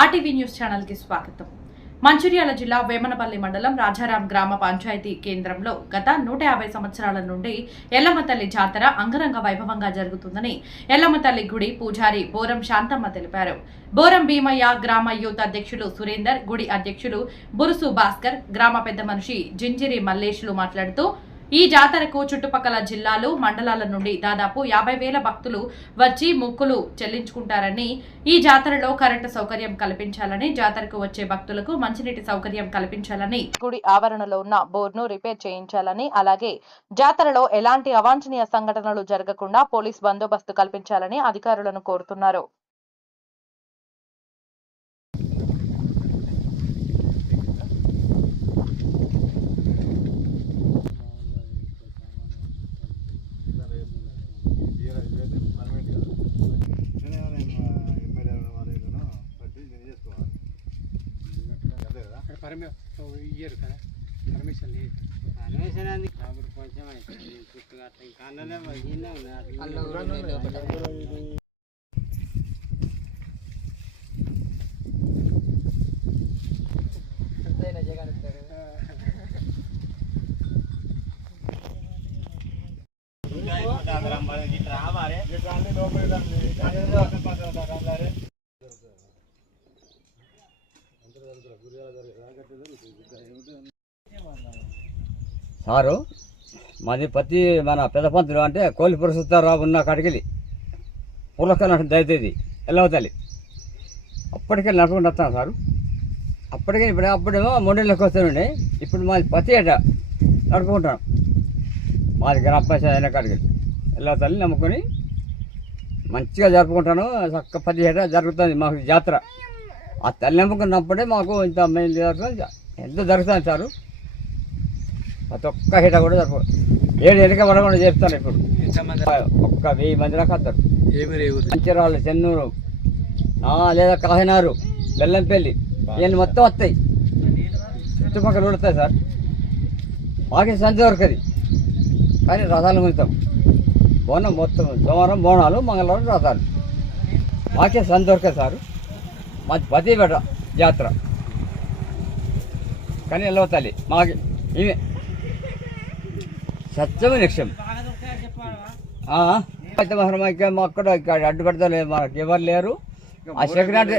RTV news ఛానల్కి స్వాగతం. మంచిర్యాల జిల్లా వేమనపల్లి మండలం రాజారాం గ్రామ పంచాయతీ కేంద్రంలో గత నూట యాభై సంవత్సరాల నుండి ఎల్లమ్మ తల్లి జాతర అంగరంగ వైభవంగా జరుగుతుందని ఎల్లమ్మ తల్లి గుడి పూజారి బోరం శాంతమ్మ తెలిపారు. బోరం భీమయ్య గ్రామ యూత్ అధ్యక్షులు సురేందర్ గుడి అధ్యక్షులు బురుసు భాస్కర్ గ్రామ పెద్ద మనిషి జింజిరి మల్లేష్లు మాట్లాడుతూ ఈ జాతరకు చుట్టుపక్కల జిల్లాలు మండలాల నుండి దాదాపు యాభై వేల భక్తులు వచ్చి మొక్కులు చెల్లించుకుంటారని ఈ జాతరలో కరెంటు సౌకర్యం కల్పించాలని జాతరకు వచ్చే భక్తులకు మంచినీటి సౌకర్యం కల్పించాలని గుడి ఆవరణలో ఉన్న బోర్ను రిపేర్ చేయించాలని అలాగే జాతరలో ఎలాంటి అవాంఛనీయ సంఘటనలు జరగకుండా పోలీస్ బందోబస్తు కల్పించాలని అధికారులను కోరుతున్నారు. పర్మి ఇయ్యరు కదా. పర్మిషన్ లేదు పర్మిషన్ అంది అప్పుడు కొంచెం చుట్టూ అట్లా సారు మాది ప్రతి మన పెద్ద పంతులు అంటే కోలి పురుషుతారావు ఉన్న కాడికి పూర్వకాలం దయచేది. ఎల్లవతలి అప్పటికే నడుపుకుంటూ వస్తాను సారు. అప్పటికే ఇప్పుడు అప్పుడేమో మూడేళ్ళకి వస్తానండి. ఇప్పుడు మాది పత్తి ఏట నడుపుకుంటాను మాది గ్రామ పంచాయతీ అయిన కాడికి ఎల్లవతల్లి నమ్ముకొని మంచిగా జరుపుకుంటాను. చక్క పది ఏట జరుగుతుంది మాకు జాతర. ఆ తల్లి నమ్ముకున్నప్పుడే మాకు ఇంత జరుగుతుంది ఎంత జరుగుతుంది సారు? ప్రతి ఒక్క హిట కూడా జరుపు ఏడు ఎనక పడకుండా చెప్తాను ఇప్పుడు. ఒక్క వెయ్యి మంది దాకా వస్తారు. మంచిర్యాల చెన్నూరు లేదా కాకినారు బెల్లంపల్లి ఇవన్నీ మొత్తం వస్తాయి. చుట్టుపక్కల కూడా వస్తాయి సార్. మాకే సంచి దొరకది. కానీ రథాలు ముగుతాం బోనం మొత్తం సోమవారం బోనాలు మంగళవారం రథాలు. మాకే సంచి దొరకదు సార్. మాది పతిపేట జాతర. కానీ వెళ్ళవతాలి మాకు ఇవి సత్యమే లక్ష్యం. ఆ, అయితే మరి మాకు అక్కడ ఇక్కడ అడ్డుపడతలేదు మనకి ఎవరు లేరు. ఆ సెక్రటరీ